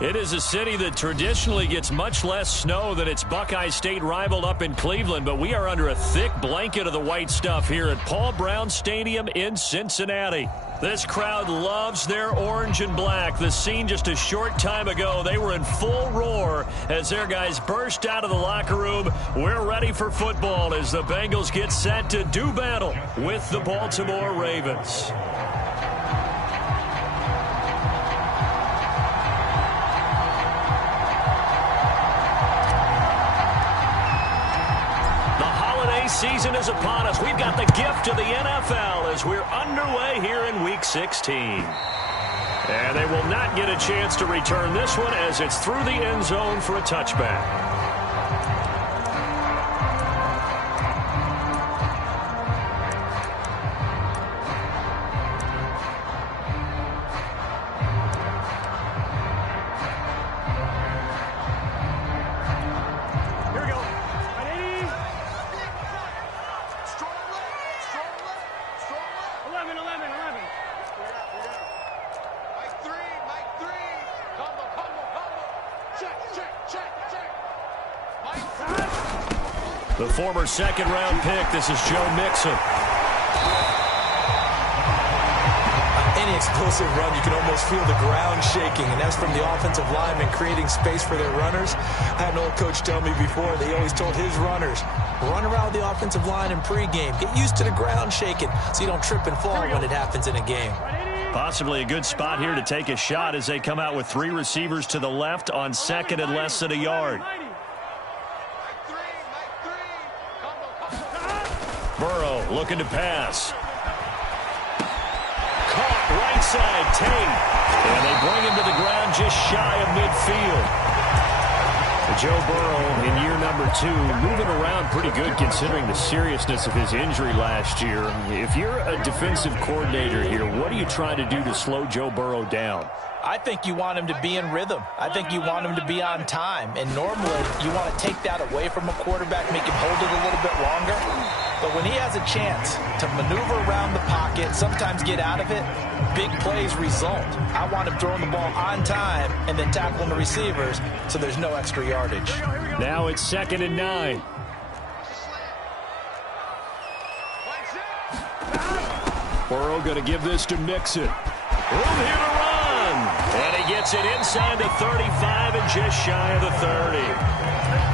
It is a city that traditionally gets much less snow than its Buckeye State rival up in Cleveland, but we are under a thick blanket of the white stuff here at Paul Brown Stadium in Cincinnati. This crowd loves their orange and black. The scene just a short time ago, they were in full roar as their guys burst out of the locker room. We're ready for football as the Bengals get set to do battle with the Baltimore Ravens. Season is upon us. We've got the gift of the NFL as we're underway here in Week 16. And they will not get a chance to return this one as it's through the end zone for a touchback. The former second-round pick, this is Joe Mixon. Any explosive run, you can almost feel the ground shaking, and that's from the offensive linemen creating space for their runners. I had an old coach tell me before, they always told his runners, run around the offensive line in pregame. Get used to the ground shaking so you don't trip and fall when it happens in a game. Possibly a good spot here to take a shot as they come out with three receivers to the left on second and less than a yard. Burrow looking to pass. Caught right side, Tate. And they bring him to the ground just shy of midfield. Joe Burrow in year number 2, moving around pretty good considering the seriousness of his injury last year. If you're a defensive coordinator here, what are you trying to do to slow Joe Burrow down? I think you want him to be in rhythm. I think you want him to be on time. And normally, you want to take that away from a quarterback, make him hold it a little bit longer. But when he has a chance to maneuver around the pocket, sometimes get out of it, big plays result. I want him throwing the ball on time and then tackling the receivers so there's no extra yardage. Now it's 2nd and 9. Burrow going to give this to Mixon. Room here to run. And he gets it inside the 35 and just shy of the 30.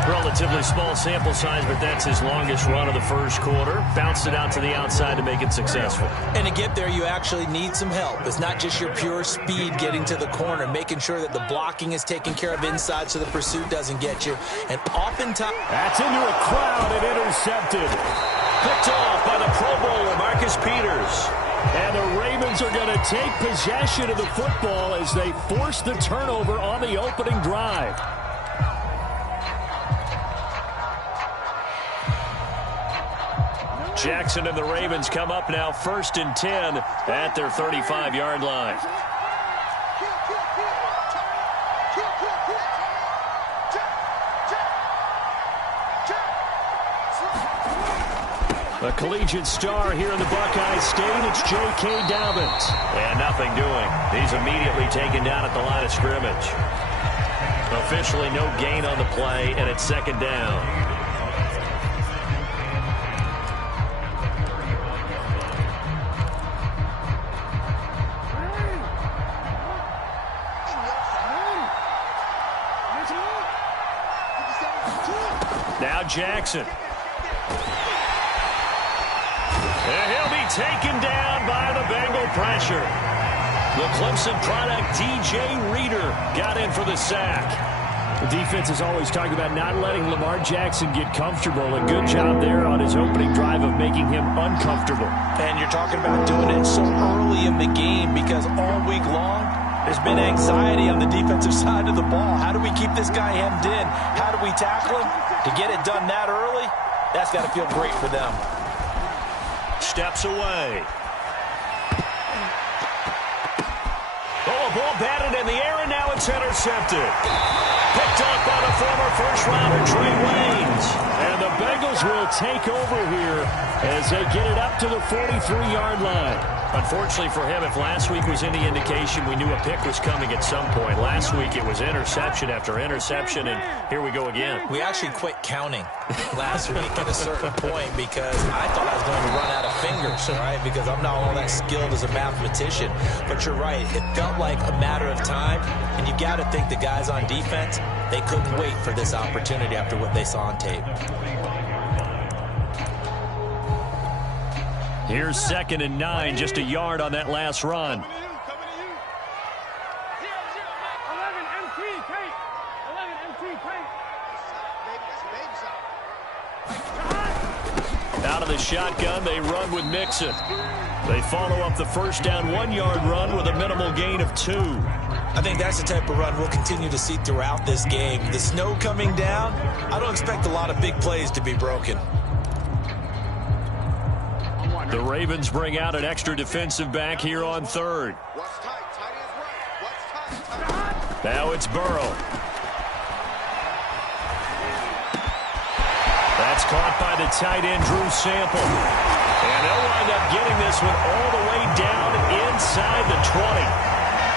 Relatively small sample size, but that's his longest run of the first quarter. Bounced it out to the outside to make it successful. And to get there, you actually need some help. It's not just your pure speed getting to the corner, making sure that the blocking is taken care of inside so the pursuit doesn't get you. And oftentimes... That's into a crowd and intercepted. Picked off by the Pro Bowler, Marcus Peters. And the Ravens are going to take possession of the football as they force the turnover on the opening drive. Jackson and the Ravens come up now 1st and 10 at their 35-yard line. A collegiate star here in the Buckeye State, it's J.K. Dobbins. And nothing doing. He's immediately taken down at the line of scrimmage. Officially no gain on the play, and it's 2nd down. Now Jackson. And he'll be taken down by the Bengal pressure. The Clemson product, DJ Reader, got in for the sack. The defense is always talking about not letting Lamar Jackson get comfortable. A good job there on his opening drive of making him uncomfortable. And you're talking about doing it so early in the game because all week long, there's been anxiety on the defensive side of the ball. How do we keep this guy hemmed in? How do we tackle him? To get it done that early, that's got to feel great for them. Steps away. Oh, a ball batted in the air, and now it's intercepted. Picked up by the former first-rounder Trey Waynes. And the Bengals will to take over here as they get it up to the 43-yard line. Unfortunately for him, if last week was any indication, we knew a pick was coming at some point. Last week it was interception after interception, and here we go again. We actually quit counting last week at a certain point because I thought I was going to run out of fingers, all right, because I'm not all that skilled as a mathematician. But you're right. It felt like a matter of time, and you got to think the guys on defense, they couldn't wait for this opportunity after what they saw on tape. Here's 2nd and 9, just a yard on that last run. Out of the shotgun, they run with Mixon. They follow up the first down 1-yard run with a minimal gain of 2. I think that's the type of run we'll continue to see throughout this game. The snow coming down, I don't expect a lot of big plays to be broken. The Ravens bring out an extra defensive back here on 3rd. Now it's Burrow. That's caught by the tight end, Drew Sample. And they'll wind up getting this one all the way down inside the 20.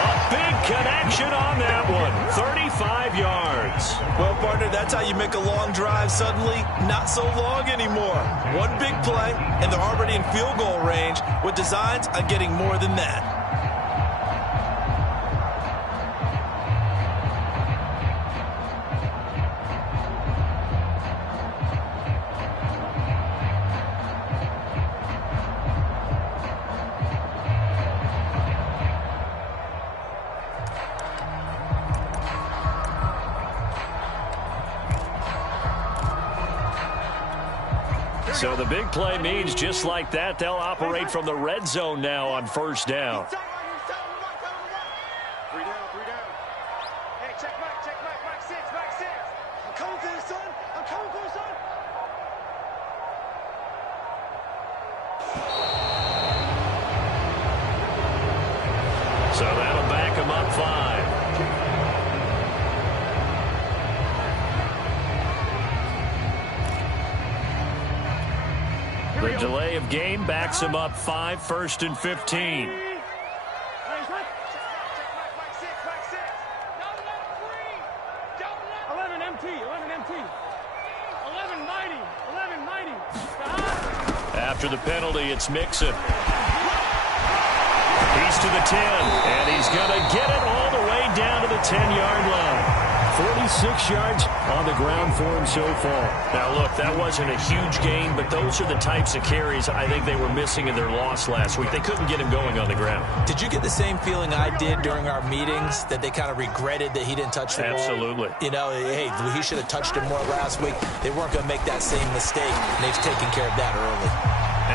A big connection on that one. 35 yards. Well, partner, that's how you make a long drive suddenly not so long anymore. One big play, and they're already in field goal range with designs on getting more than that. So the big play means just like that, they'll operate from the red zone now on 1st down. 3 down. Hey, check back, back 6. I'm coming for you, son. So that'll back them up 5. The delay of game backs him up 5, 1st and 15. 11 empty. 11 mighty. After the penalty, it's Mixon. He's to the 10, and he's going to get it all the way down to the 10-yard line. 46 yards on the ground for him so far. Now, look, that wasn't a huge gain, but those are the types of carries I think they were missing in their loss last week. They couldn't get him going on the ground. Did you get the same feeling I did during our meetings, that they kind of regretted that he didn't touch the ball? Absolutely. You know, hey, he should have touched him more last week. They weren't going to make that same mistake, and they've taken care of that early.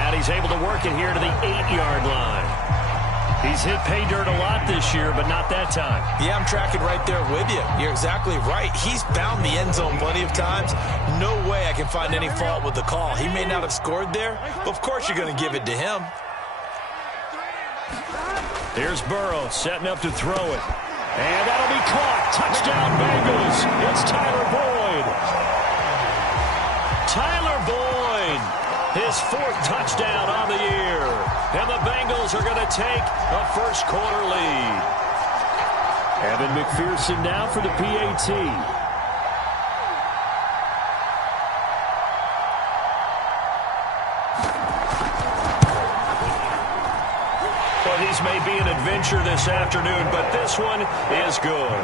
And he's able to work it here to the 8-yard line. He's hit pay dirt a lot this year, but not that time. Yeah, I'm tracking right there with you. You're exactly right. He's found the end zone plenty of times. No way I can find any fault with the call. He may not have scored there, but of course you're going to give it to him. Here's Burrow setting up to throw it. And that'll be caught. Touchdown, Bengals. It's Tyler Boyd. Tyler Boyd. His 4th touchdown on the year. And the Bengals are going to take a first-quarter lead. Evan McPherson now for the PAT. Well, these may be an adventure this afternoon, but this one is good.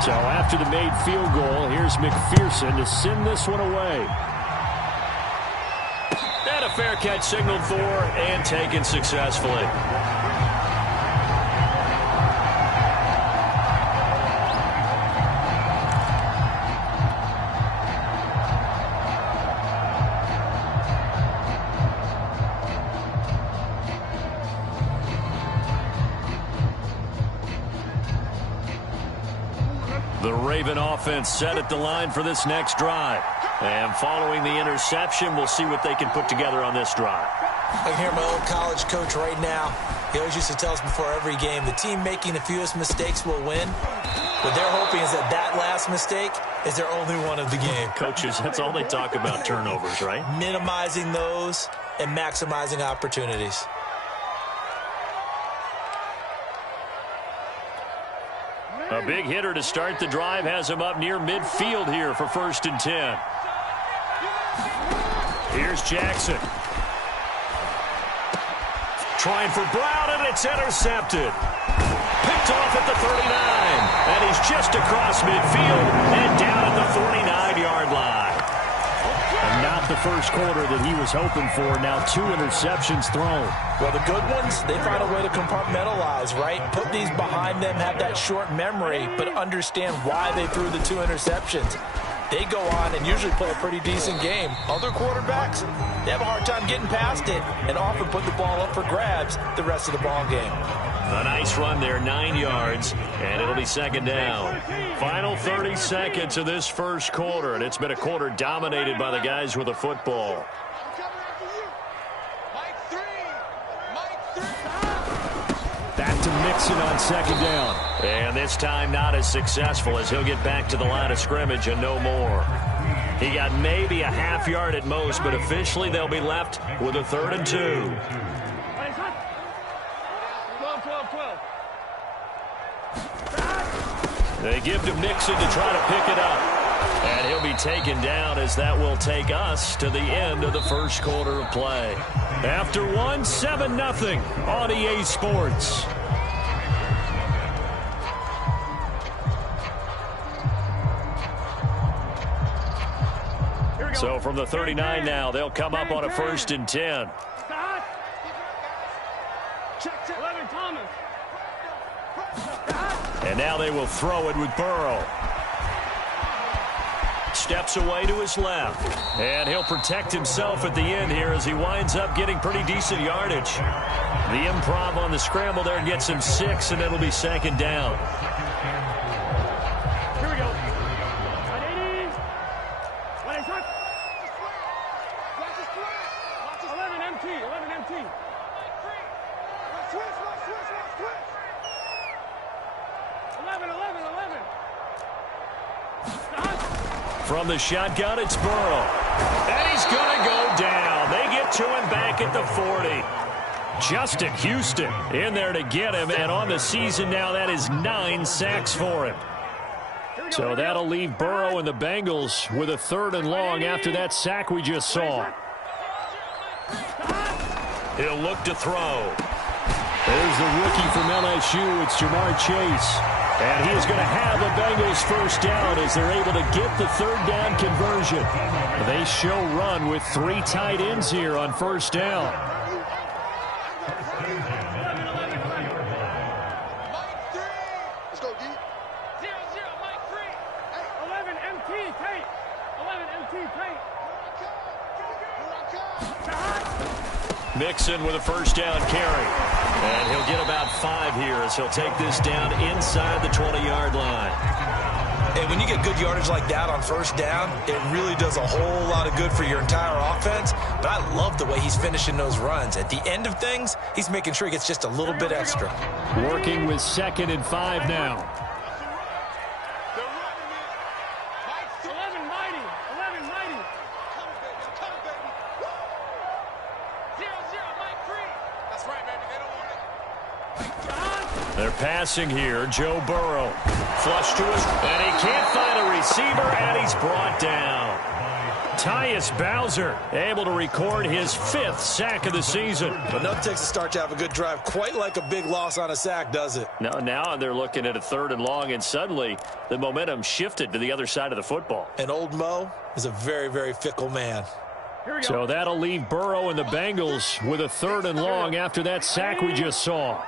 So after the made field goal, here's McPherson to send this one away. And a fair catch signaled for and taken successfully. The Raven offense set at the line for this next drive. And following the interception, we'll see what they can put together on this drive. I can hear my old college coach right now. He always used to tell us before every game, the team making the fewest mistakes will win. What they're hoping is that last mistake is their only one of the game. Coaches, that's all they talk about, turnovers, right? Minimizing those and maximizing opportunities. A big hitter to start the drive has him up near midfield here for 1st and 10. Here's Jackson. Trying for Brown, and it's intercepted. Picked off at the 39. And he's just across midfield and down at the 49-yard line. And not the first quarter that he was hoping for. Now 2 interceptions thrown. Well, the good ones, they find a way to compartmentalize, right? Put these behind them, have that short memory, but understand why they threw the 2 interceptions. They go on and usually play a pretty decent game. Other quarterbacks, they have a hard time getting past it and often put the ball up for grabs the rest of the ball game. A nice run there, 9 yards, and it'll be 2nd down. Final 30 seconds of this first quarter, and it's been a quarter dominated by the guys with the football. Back to Mixon on 2nd down. And this time not as successful as he'll get back to the line of scrimmage and no more. He got maybe a half yard at most, but officially they'll be left with a 3rd and 2. They give to Mixon to try to pick it up. And he'll be taken down as that will take us to the end of the first quarter of play. After 1, 7-0 on EA Sports. So from the 39 now, they'll come up on a 1st and 10. And now they will throw it with Burrow. Steps away to his left. And he'll protect himself at the end here as he winds up getting pretty decent yardage. The improv on the scramble there gets him 6, and it'll be 2nd down. Here we go. 11 MT. 11 MT. Switch. 11. From the shotgun, it's Burrow. And he's going to go down. They get to him back at the 40. Justin Houston in there to get him. And on the season now, that is 9 sacks for him. So that'll leave Burrow and the Bengals with a 3rd and long after that sack we just saw. He'll look to throw. There's the rookie from LSU. It's Jamar Chase. And he is going to have a Bengals 1st down as they're able to get the 3rd down conversion. They show run with 3 tight ends here on 1st down. Let's go, D. 0, Mike 3. 11 MT, tight. 11 MT, tight. Mixon with a 1st down carry. And he'll get about 5 here as he'll take this down inside the 20-yard line. And when you get good yardage like that on 1st down, it really does a whole lot of good for your entire offense. But I love the way he's finishing those runs. At the end of things, he's making sure he gets just a little bit extra. Working with 2nd and 5 now. 11 mighty. 11 mighty. 0, Mike 3. That's right, baby. They don't want it. They're passing here. Joe Burrow. Flush to his, and he can't find a receiver, and he's brought down. Tyus Bowser able to record his 5th sack of the season. But nothing takes a start to have a good drive quite like a big loss on a sack, does it? Now they're looking at a 3rd and long, and suddenly the momentum shifted to the other side of the football. And old Mo is a very, very fickle man. So that'll leave Burrow and the Bengals with a 3rd and long after that sack we just saw.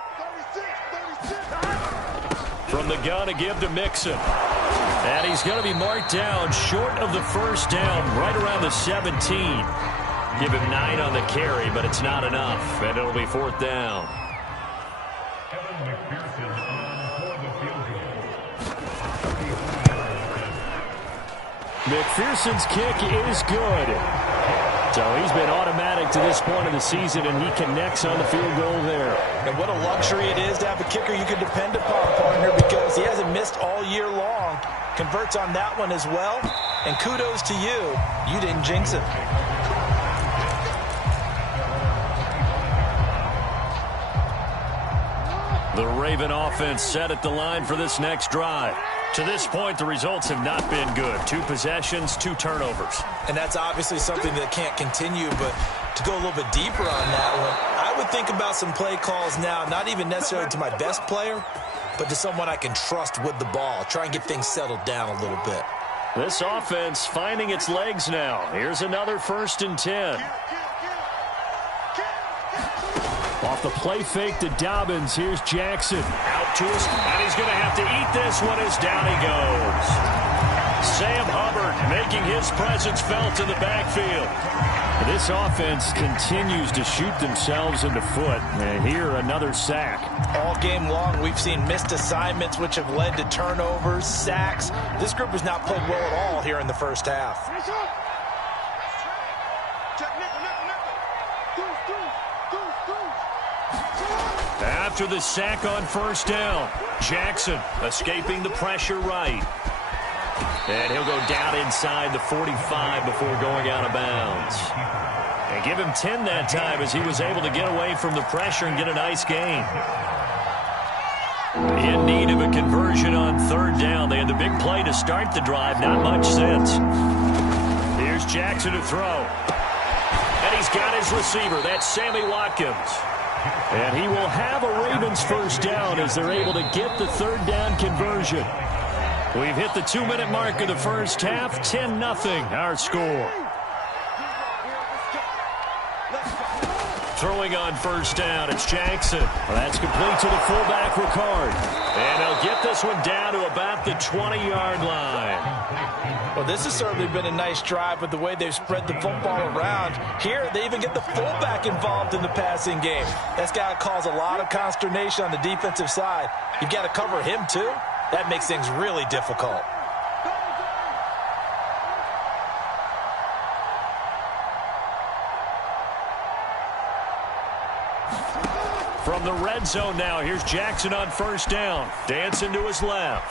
From the gun, a give to Mixon. And he's going to be marked down short of the 1st down, right around the 17. Give him 9 on the carry, but it's not enough, and it'll be 4th down. McPherson's kick is good. So he's been automatic to this point of the season, and he connects on the field goal there. And what a luxury it is to have a kicker you can depend upon, partner, because he hasn't missed all year long. Converts on that one as well. And kudos to you. You didn't jinx it. The Raven offense set at the line for this next drive. To this point, the results have not been good. 2 possessions, 2 turnovers. And that's obviously something that can't continue, but to go a little bit deeper on that one, I would think about some play calls now, not even necessarily to my best player, but to someone I can trust with the ball. Try and get things settled down a little bit. This offense finding its legs now. Here's another 1st and 10. Off the play fake to Dobbins. Here's Jackson. Out to us, and he's going to have to eat this one as down he goes. Sam Hubbard making his presence felt in the backfield. This offense continues to shoot themselves in the foot. And here, another sack. All game long, we've seen missed assignments, which have led to turnovers, sacks. This group has not played well at all here in the first half. After the sack on 1st down, Jackson escaping the pressure right. And he'll go down inside the 45 before going out of bounds. And give him 10 that time as he was able to get away from the pressure and get a nice gain. In need of a conversion on 3rd down. They had the big play to start the drive. Not much since. Here's Jackson to throw. And he's got his receiver. That's Sammy Watkins. And he will have a Ravens 1st down as they're able to get the 3rd down conversion. We've hit the 2-minute mark of the first half. 10-0 our score. Throwing on 1st down, it's Jackson. Well, that's complete to the fullback, Ricard. And they'll get this one down to about the 20-yard line. Well, this has certainly been a nice drive with the way they've spread the football around. Here, they even get the fullback involved in the passing game. That's got to cause a lot of consternation on the defensive side. You've got to cover him, too. That makes things really difficult. From the red zone now, here's Jackson on 1st down. Dancing to his left.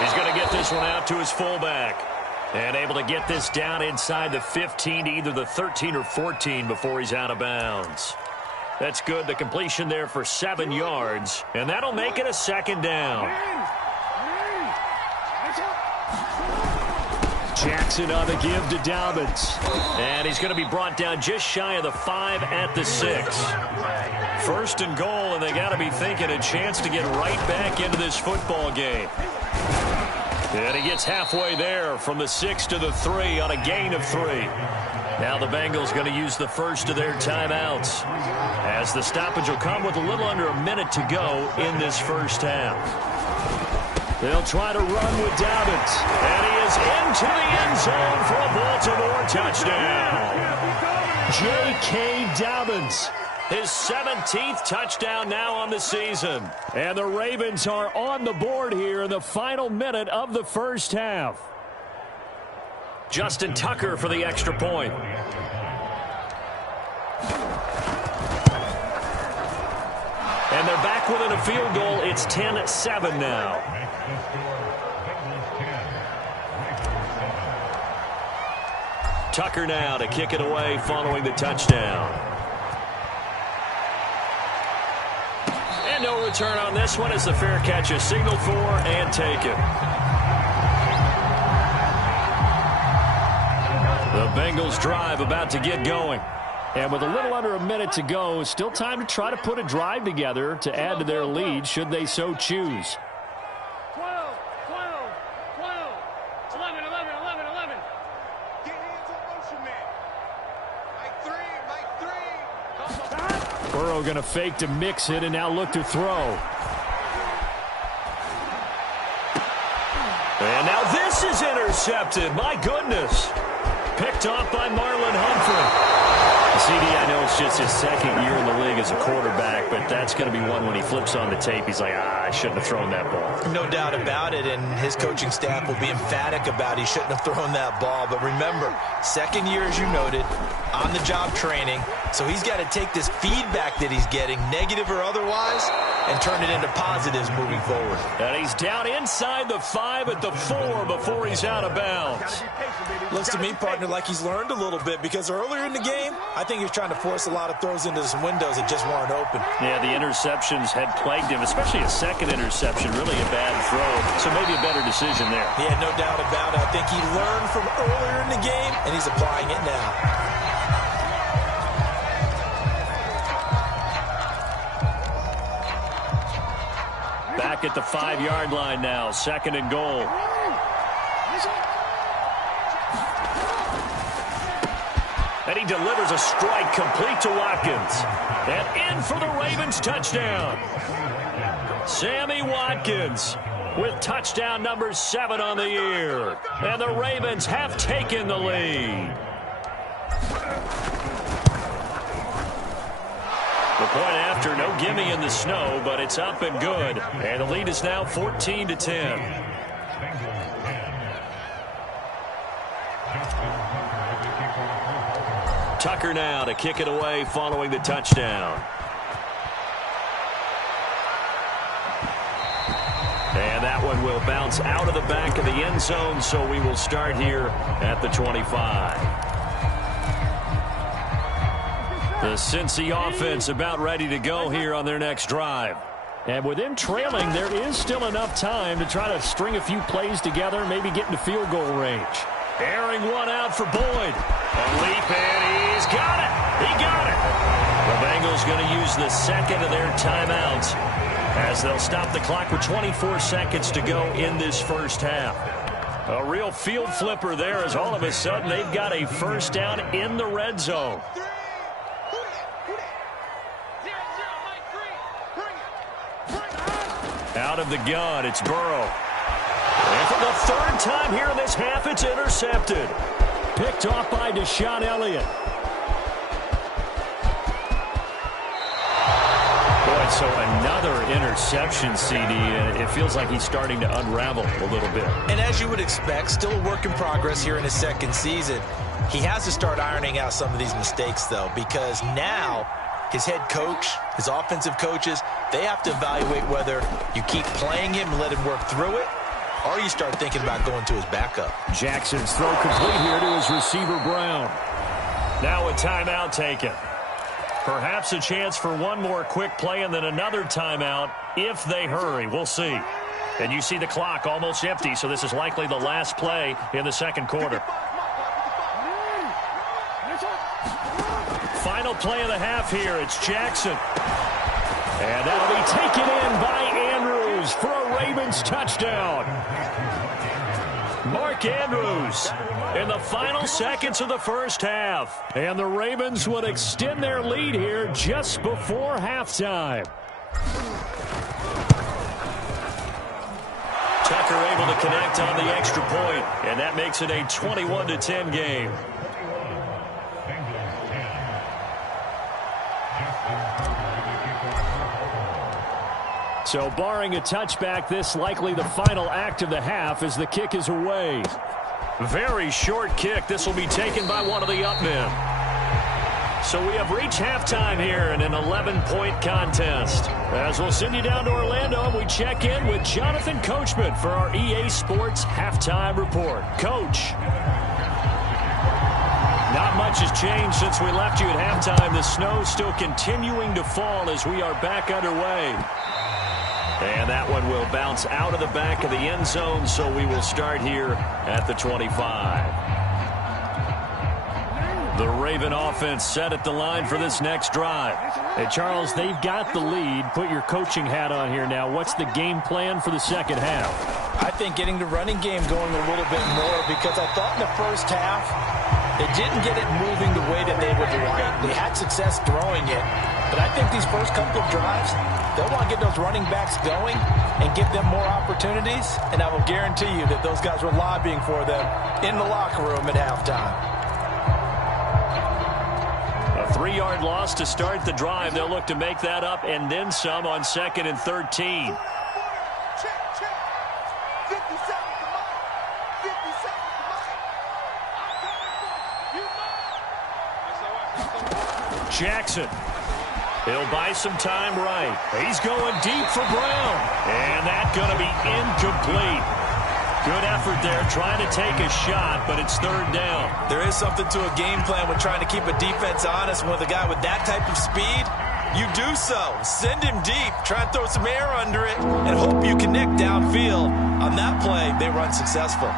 He's going to get this one out to his fullback. And able to get this down inside the 15 to either the 13 or 14 before he's out of bounds. That's good. The completion there for 7 yards. And that'll make it a 2nd down. Jackson on the give to Dobbins. And he's going to be brought down just shy of the 5 at the 6. 1st and goal, and they got to be thinking a chance to get right back into this football game. And he gets halfway there from the 6 to the 3 on a gain of 3. Now the Bengals going to use the first of their timeouts, as the stoppage will come with a little under a minute to go in this first half. They'll try to run with Dobbins, and he is into the end zone for a Baltimore touchdown. J.K. Dobbins, his 17th touchdown now on the season. And the Ravens are on the board here in the final minute of the first half. Justin Tucker for the extra point. And they're back within a field goal. It's 10-7 now. Tucker now to kick it away following the touchdown. And no return on this one as the fair catch is signaled for and taken. The Bengals drive about to get going. And with a little under a minute to go, still time to try to put a drive together to add to their lead should they so choose. 12, 12, 12, 11, 11, 11, 11. Get hands on motion, man. Mike 3. Burrow going to fake to mix it and now look to throw. And now this is intercepted. My goodness. Picked off by Marlon Humphrey. CD, I know it's just his 2nd year in the league as a quarterback, but that's going to be one when he flips on the tape. He's like, I shouldn't have thrown that ball. No doubt about it, and his coaching staff will be emphatic about he shouldn't have thrown that ball. But remember, 2nd year, as you noted, on-the-job training. So he's got to take this feedback that he's getting, negative or otherwise, and turn it into positives moving forward. And he's down inside the 5 at the 4 before he's out of bounds. Looks to me, partner, like he's learned a little bit, because earlier in the game, I think he was trying to force a lot of throws into some windows that just weren't open. Yeah, the interceptions had plagued him, especially a second interception, really a bad throw. So maybe a better decision there. Yeah, no doubt about it. I think he learned from earlier in the game, and he's applying it now. Back at the 5-yard line now, 2nd and goal. And he delivers a strike complete to Watkins. And in for the Ravens touchdown. Sammy Watkins with touchdown number 7 on the year. And the Ravens have taken the lead. The point after, no gimme in the snow, but it's up and good. And the lead is now 14-10. Tucker now to kick it away following the touchdown. And that one will bounce out of the back of the end zone, so we will start here at the 25. The Cincy offense about ready to go here on their next drive. And with them trailing, there is still enough time to try to string a few plays together, maybe get into field goal range. Airing one out for Boyd. A leap, and he's got it. He got it. The Bengals going to use the second of their timeouts as they'll stop the clock with 24 seconds to go in this first half. A real field flipper there as all of a sudden they've got a first down in the red zone. Out of the gun, it's Burrow. And for the 3rd time here in this half, it's intercepted. Picked off by Deshaun Elliott. Boy, so another interception, CD, and it feels like he's starting to unravel a little bit. And as you would expect, still a work in progress here in his 2nd season. He has to start ironing out some of these mistakes, though, because now his head coach, his offensive coaches, they have to evaluate whether you keep playing him and let him work through it, or you start thinking about going to his backup. Jackson's throw complete here to his receiver, Brown. Now a timeout taken. Perhaps a chance for one more quick play and then another timeout if they hurry. We'll see. And you see the clock almost empty, so this is likely the last play in the 2nd quarter. Final play of the half here. It's Jackson. And that'll be taken in by Andrews for a Ravens touchdown. Mark Andrews in the final seconds of the first half. And the Ravens would extend their lead here just before halftime. Tucker able to connect on the extra point, and that makes it a 21-10 game. So barring a touchback, this likely the final act of the half as the kick is away. Very short kick. This will be taken by one of the up men. So we have reached halftime here in an 11-point contest. As we'll send you down to Orlando, and we check in with Jonathan Coachman for our EA Sports Halftime Report. Coach. Not much has changed since we left you at halftime. The snow still continuing to fall as we are back underway. And that one will bounce out of the back of the end zone, so we will start here at the 25. The Raven offense set at the line for this next drive. Hey, Charles, they've got the lead. Put your coaching hat on here now. What's the game plan for the second half? I think getting the running game going a little bit more, because I thought in the first half they didn't get it moving the way that they would like. They had success throwing it, but I think these first couple of drives, they'll want to get those running backs going and give them more opportunities, and I will guarantee you that those guys were lobbying for them in the locker room at halftime. A 3-yard loss to start the drive. They'll look to make that up and then some on 2nd and 13. Jackson. He'll buy some time right. He's going deep for Brown. And that's going to be incomplete. Good effort there trying to take a shot, but it's third down. There is something to a game plan when trying to keep a defense honest. With a guy with that type of speed, you do so. Send him deep. Try and throw some air under it and hope you connect downfield. On that play, they were unsuccessful.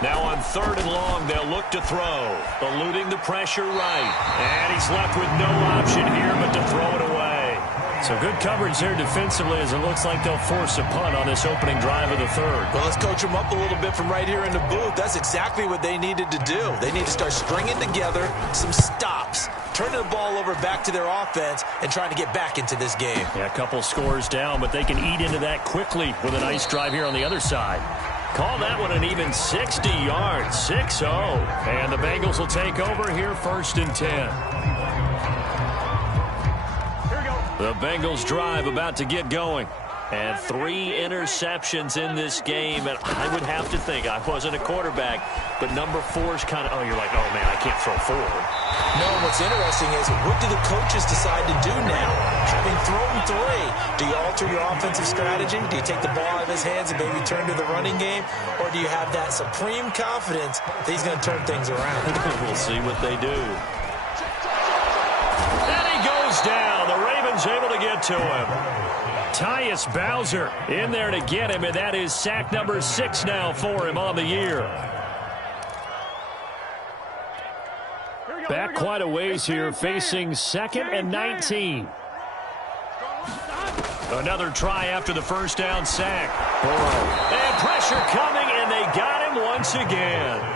Now on third and long, they'll look to throw. Eluding the pressure right. And he's left with no option here but to throw it away. So good coverage there defensively as it looks like they'll force a punt on this opening drive of the third. Well, let's coach them up a little bit from right here in the booth. That's exactly what they needed to do. They need to start stringing together some stops, turning the ball over back to their offense, and trying to get back into this game. Yeah, a couple scores down, but they can eat into that quickly with a nice drive here on the other side. Call that one an even 60 yards, 6-0. And the Bengals will take over here first and 10. The Bengals drive about to get going. And 3 interceptions in this game. And I would have to think, I wasn't a quarterback, but number 4's kind of, you're like, oh, man, I can't throw 4. No, what's interesting is what do the coaches decide to do now? Having thrown 3, do you alter your offensive strategy? Do you take the ball out of his hands and maybe turn to the running game? Or do you have that supreme confidence that he's going to turn things around? We'll see what they do. And he goes down. The Ravens able to get to him. Tyus Bowser in there to get him, and that is sack number 6 now for him on the year. Back quite a ways here, facing 2nd and 19. Another try after the first down sack. And pressure coming, and they got him once again.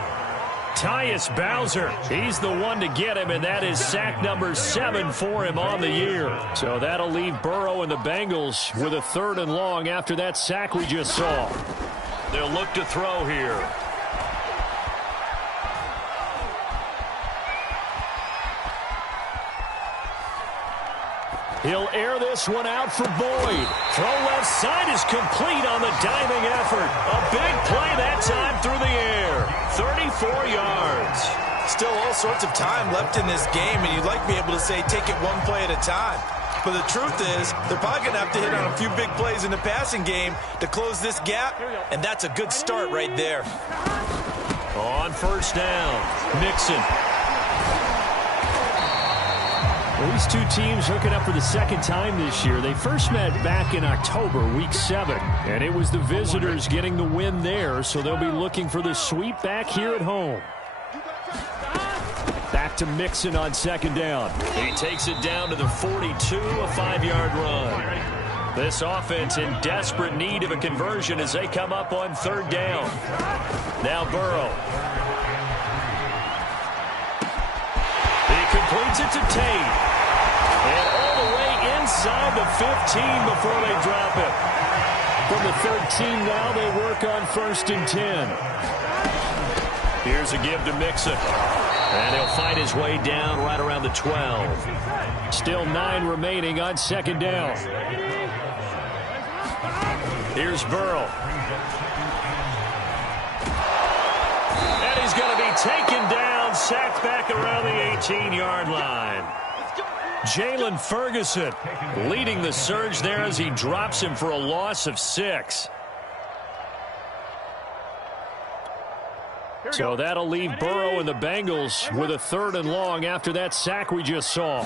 Tyus Bowser, he's the one to get him, and that is sack number 7 for him on the year. So that'll leave Burrow and the Bengals with a 3rd and long after that sack we just saw. They'll look to throw here. He'll air this one out for Boyd. Throw left side is complete on the diving effort. A big play that time through the air. 34 yards. Still all sorts of time left in this game, and you'd like to be able to say take it one play at a time. But the truth is, they're probably going to have to hit on a few big plays in the passing game to close this gap, and that's a good start right there. On first down, Mixon. Well, these two teams hooking up for the second time this year. They first met back in October, week 7, and it was the visitors getting the win there, so they'll be looking for the sweep back here at home. Back to Mixon on second down. He takes it down to the 42, a 5-yard run. This offense in desperate need of a conversion as they come up on third down. Now Burrow. He completes it to Tate. And all the way inside the 15 before they drop it. From the 13 now, they work on first and 10. Here's a give to Mixon. And he'll fight his way down right around the 12. Still 9 remaining on second down. Here's Burrow. And he's going to be taken down, sacked back around the 18-yard line. Jalen Ferguson leading the surge there as he drops him for a loss of 6. So that'll leave Burrow and the Bengals with a 3rd and long after that sack we just saw.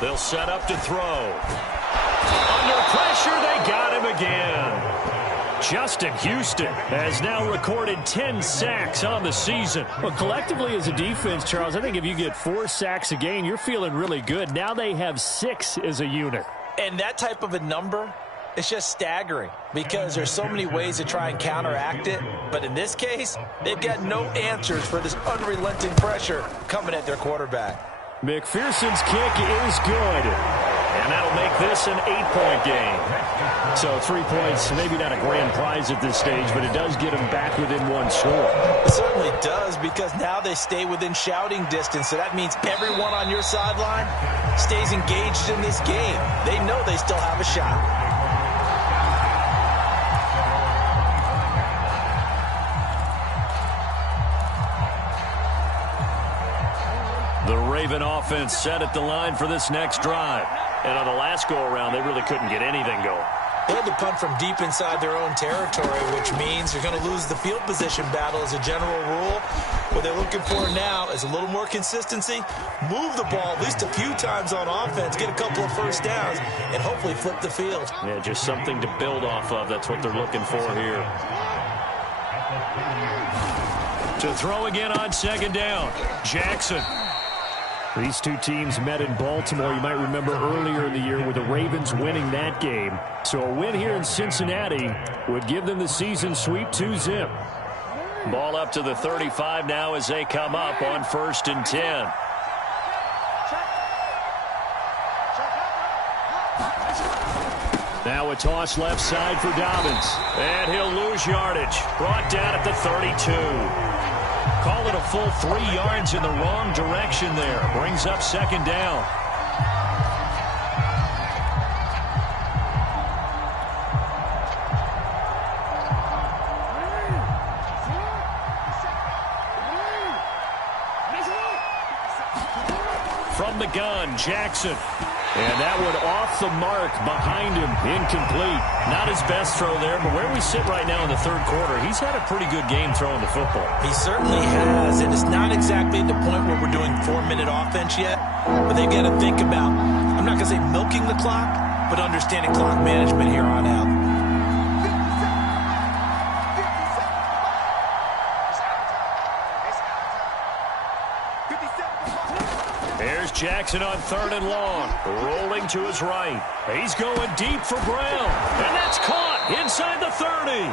They'll set up to throw. Under pressure, they got him again. Justin Houston has now recorded 10 sacks on the season. Well, collectively as a defense, Charles, I think if you get 4 sacks a game, you're feeling really good. Now they have 6 as a unit. And that type of a number, it's just staggering because there's so many ways to try and counteract it. But in this case, they've got no answers for this unrelenting pressure coming at their quarterback. McPherson's kick is good. And that'll make this an 8-point game. So 3 points, maybe not a grand prize at this stage, but it does get them back within 1 score. It certainly does, because now they stay within shouting distance. So that means everyone on your sideline stays engaged in this game. They know they still have a shot. Raven offense set at the line for this next drive. And on the last go-around, they really couldn't get anything going. They had to punt from deep inside their own territory, which means you're going to lose the field position battle as a general rule. What they're looking for now is a little more consistency, move the ball at least a few times on offense, get a couple of first downs, and hopefully flip the field. Yeah, just something to build off of. That's what they're looking for here. To throw again on second down, Jackson. These two teams met in Baltimore, you might remember earlier in the year, with the Ravens winning that game. So a win here in Cincinnati would give them the season sweep 2-zip. Ball up to the 35 now as they come up on 1st and 10. Now a toss left side for Dobbins. And he'll lose yardage. Brought down at the 32. Call it a full 3 yards in the wrong direction there. Brings up second down. From the gun, Jackson. And that one off the mark behind him, incomplete. Not his best throw there, but where we sit right now in the third quarter, he's had a pretty good game throwing the football. He certainly has, and it's not exactly the point where we're doing 4-minute offense yet, but they've got to think about, I'm not going to say milking the clock, but understanding clock management here on out. Jackson on 3rd and long, rolling to his right. He's going deep for Brown, and that's caught inside the 30.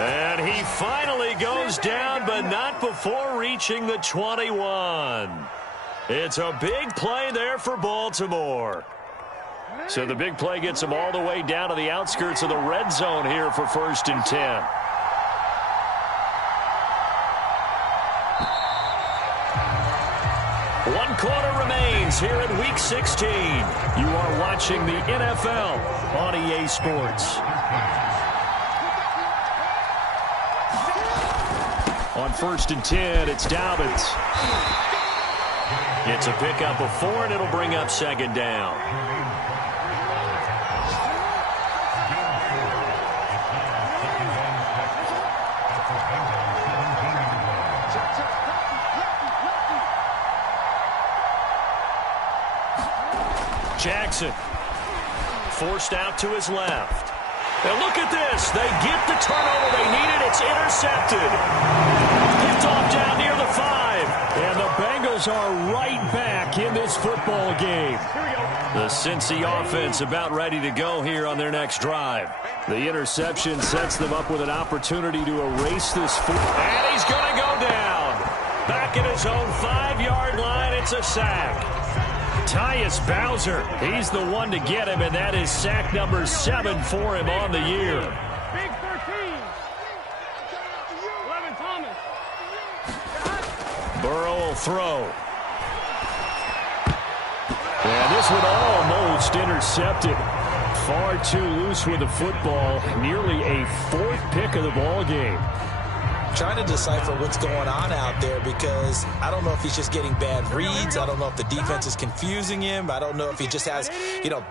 And he finally goes down, but not before reaching the 21. It's a big play there for Baltimore. So the big play gets them all the way down to the outskirts of the red zone here for 1st and 10. One quarter remains here in Week 16. You are watching the NFL on EA Sports. On 1st and 10, it's Dobbins. It's a pickup of 4, and it'll bring up second down. Jackson forced out to his left. And look at this. They get the turnover they needed. It's intercepted. Picked off down near the 5. And the Bengals are right back in this football game. The Cincy offense about ready to go here on their next drive. The interception sets them up with an opportunity to erase this. And he's going to go down. Back at his own 5-yard line. It's a sack. Tyus Bowser, he's the one to get him, and that is sack number 7 for him on the year. Big 13. 11 Thomas. Burrow will throw. And this one almost intercepted. Far too loose with the football. Nearly a 4th pick of the ball game. Trying to decipher what's going on out there, because I don't know if he's just getting bad reads. I don't know if the defense is confusing him. I don't know if he just has,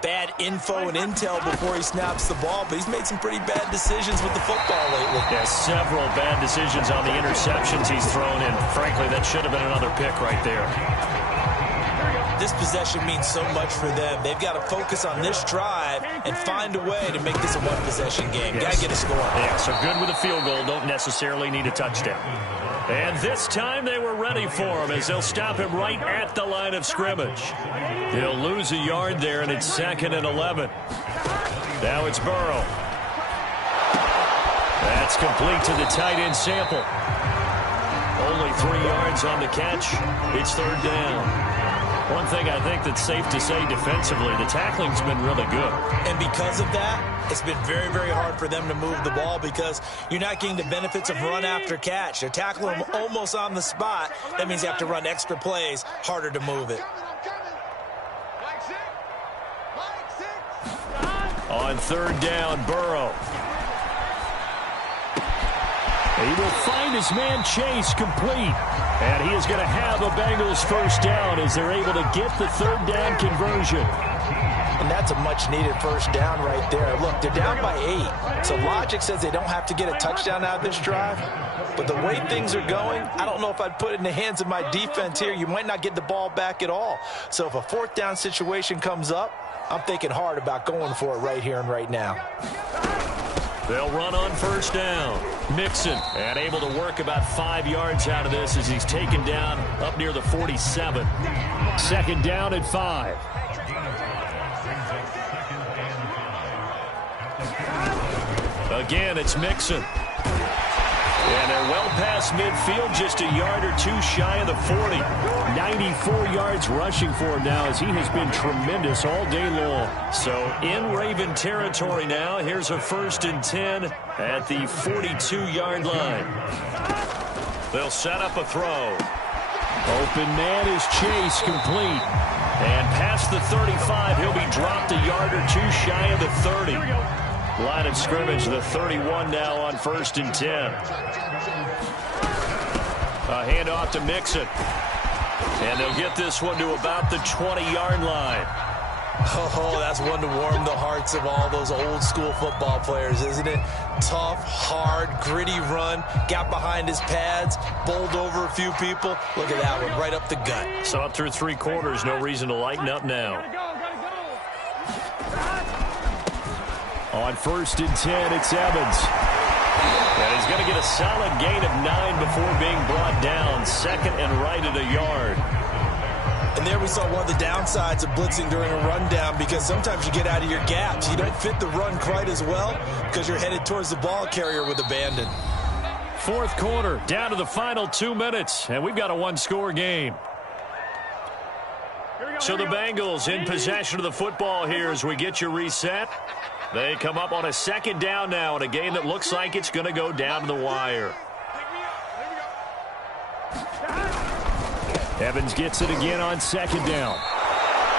bad info and intel before he snaps the ball. But he's made some pretty bad decisions with the football lately. Yeah, several bad decisions on the interceptions he's thrown in. Frankly, that should have been another pick right there. This possession means so much for them. They've got to focus on this drive and find a way to make this a one-possession game. Yes. Got to get a score. Yeah, so good with a field goal. Don't necessarily need a touchdown. And this time they were ready for him as they'll stop him right at the line of scrimmage. He'll lose a yard there, and it's 2nd and 11. Now it's Burrow. That's complete to the tight end Sample. Only 3 yards on the catch. It's 3rd down. One thing I think that's safe to say defensively, the tackling's been really good. And because of that, it's been very, very hard for them to move the ball because you're not getting the benefits of run after catch. They're tackling them almost on the spot. That means you have to run extra plays, harder to move it. On 3rd down, Burrow. He will find his man Chase complete. And he is going to have a Bengals first down as they're able to get the third down conversion. And that's a much-needed first down right there. Look, they're down by 8. So logic says they don't have to get a touchdown out of this drive. But the way things are going, I don't know if I'd put it in the hands of my defense here. You might not get the ball back at all. So if a fourth down situation comes up, I'm thinking hard about going for it right here and right now. They'll run on first down. Mixon, and able to work about 5 yards out of this as he's taken down up near the 47. Second down at 5. Again, it's Mixon. And they're well past midfield, just a yard or two shy of the 40. 94 yards rushing for him now as he has been tremendous all day long. So in Raven territory now, here's a 1st and 10 at the 42-yard line. They'll set up a throw. Open man is Chase, complete. And past the 35, he'll be dropped a yard or two shy of the 30. Line of scrimmage, the 31 now on 1st and 10. A handoff to Mixon. And they'll get this one to about the 20-yard line. Oh, that's one to warm the hearts of all those old-school football players, isn't it? Tough, hard, gritty run, got behind his pads, bowled over a few people. Look at that one, right up the gut. So up through 3 quarters, no reason to lighten up now. On 1st and 10, it's Evans. And he's going to get a solid gain of 9 before being brought down. 2nd and right at a yard. And there we saw one of the downsides of blitzing during a rundown, because sometimes you get out of your gaps. You don't fit the run quite as well because you're headed towards the ball carrier with abandon. 4th quarter, down to the final 2 minutes, and we've got a 1-score game. So the Bengals in possession of the football here as we get you reset. They come up on a 2nd down now in a game that looks like it's going to go down to the wire. Evans gets it again on 2nd down.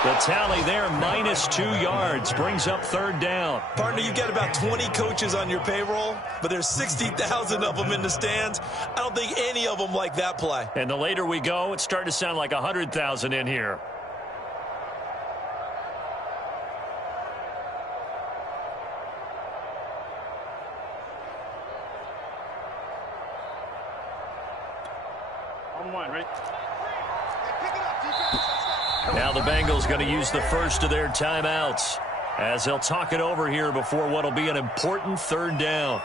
The tally there, -2 yards, brings up 3rd down. Partner, you've got about 20 coaches on your payroll, but there's 60,000 of them in the stands. I don't think any of them like that play. And the later we go, it's starting to sound like 100,000 in here. Now the Bengals going to use the first of their timeouts as they'll talk it over here before what will be an important 3rd down.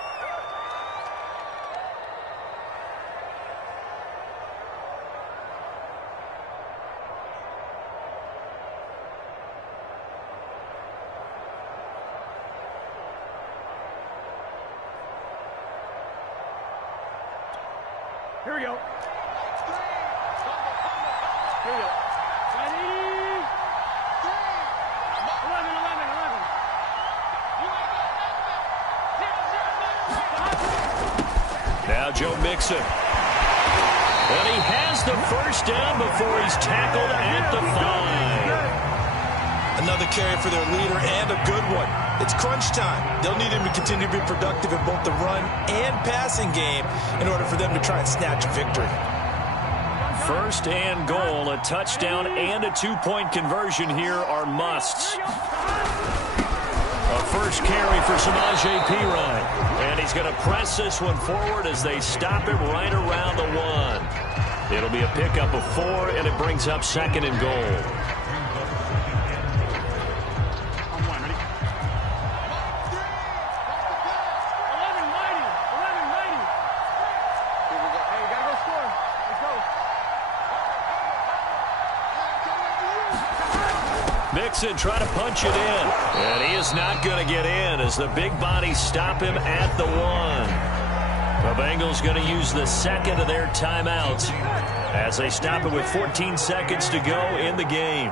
Here we go. Here we go. 11. Now Joe Mixon. And he has the first down before he's tackled at the 5. Another carry for their leader, and a good one. It's crunch time. They'll need him to continue to be productive in both the run and passing game in order for them to try and snatch a victory. 1st and goal, a touchdown and a 2-point conversion here are musts. A first carry for Samaje Perine. And he's going to press this one forward as they stop him right around the 1. It'll be a pickup of 4, and it brings up 2nd and goal. Mixon trying to punch it in. And he is not going to get in as the big bodies stop him at the 1. The Bengals going to use the 2nd of their timeouts as they stop it with 14 seconds to go in the game.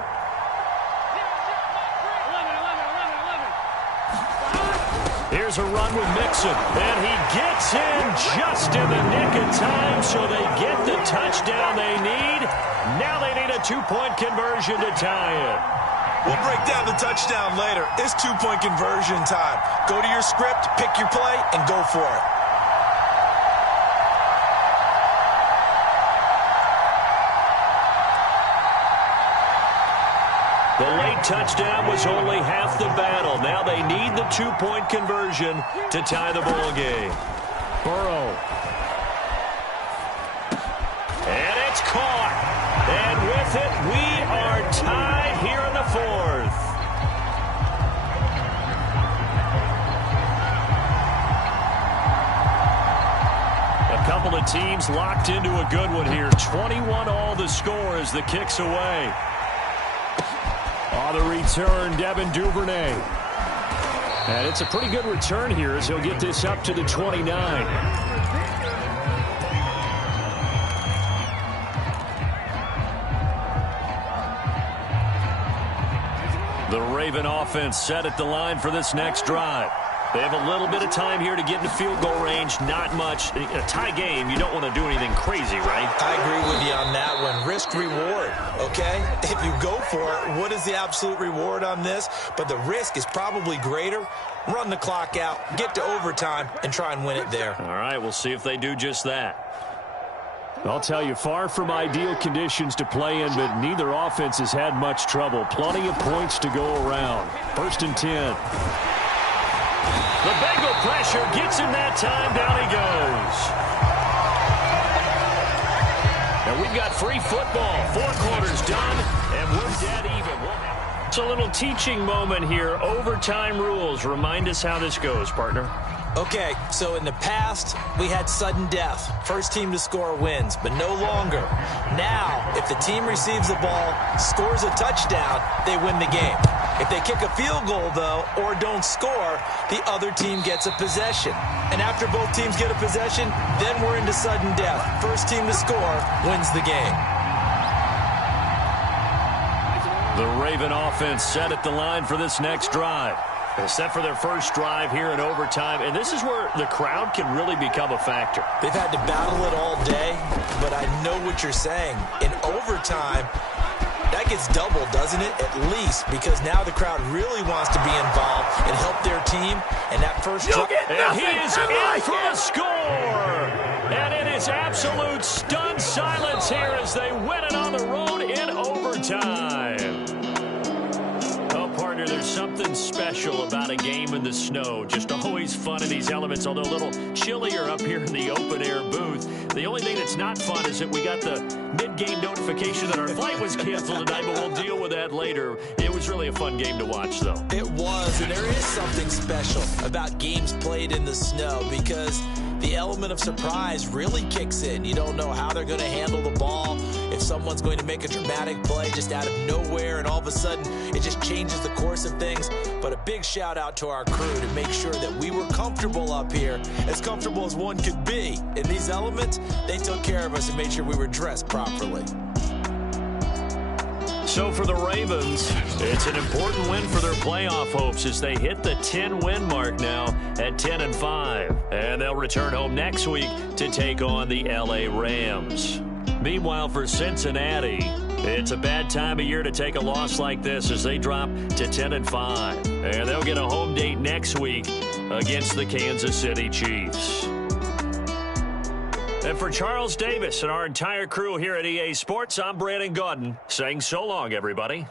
Here's a run with Mixon, and he gets in just in the nick of time, so they get the touchdown they need. Now they need a 2-point conversion to tie it. We'll break down the touchdown later. It's 2-point conversion time. Go to your script, pick your play, and go for it. that touchdown was only half the battle. Now they need the 2-point conversion to tie the ball game. Burrow. And it's caught. And with it, we are tied here in the fourth. A couple of teams locked into a good one here. 21-all the score as the kick's away. On the return, Devin Duvernay. And it's a pretty good return here as he'll get this up to the 29. The Raven offense set at the line for this next drive. They have a little bit of time here to get into field goal range. Not much. In a tie game, you don't want to do anything crazy, right? I agree with you on that one. Risk reward, okay? If you go for it, what is the absolute reward on this? But the risk is probably greater. Run the clock out, get to overtime, and try and win it there. All right, we'll see if they do just that. I'll tell you, far from ideal conditions to play in, but neither offense has had much trouble. Plenty of points to go around. 1st and 10. The Bengal pressure gets him that time. Down he goes. And we've got free football. 4 quarters done, and we're dead even. It's a little teaching moment here. Overtime rules. Remind us how this goes, partner. Okay, so in the past, we had sudden death. First team to score wins, but no longer. Now, if the team receives the ball, scores a touchdown, they win the game. If they kick a field goal, though, or don't score, the other team gets a possession. And after both teams get a possession, then we're into sudden death. First team to score wins the game. The Raven offense set at the line for this next drive. They're set for their first drive here in overtime, and this is where the crowd can really become a factor. They've had to battle it all day, but I know what you're saying. In overtime, that gets doubled, doesn't it? At least, because now the crowd really wants to be involved and help their team. And that first drive. And he is in for a score. And it is absolute stunned silence here as they win it on the road in overtime. Oh, partner, there's something special about a game in the snow. Just always fun in these elements, although a little chillier up here in the open-air booth. The only thing that's not fun is that we got the mid-game notification that our flight was canceled tonight, but we'll deal with that later. It was really a fun game to watch, though. It was, and there is something special about games played in the snow because the element of surprise really kicks in. You don't know how they're going to handle the ball, if someone's going to make a dramatic play just out of nowhere, and all of a sudden it just changes the course of things. But a big shout out to our crew to make sure that we were comfortable up here, as comfortable as one could be. In these elements, they took care of us and made sure we were dressed properly. So for the Ravens, it's an important win for their playoff hopes as they hit the 10-win mark now at 10-5. And they'll return home next week to take on the LA Rams. Meanwhile, for Cincinnati, it's a bad time of year to take a loss like this as they drop to 10-5. And they'll get a home date next week against the Kansas City Chiefs. And for Charles Davis and our entire crew here at EA Sports, I'm Brandon Gaudin saying so long, everybody.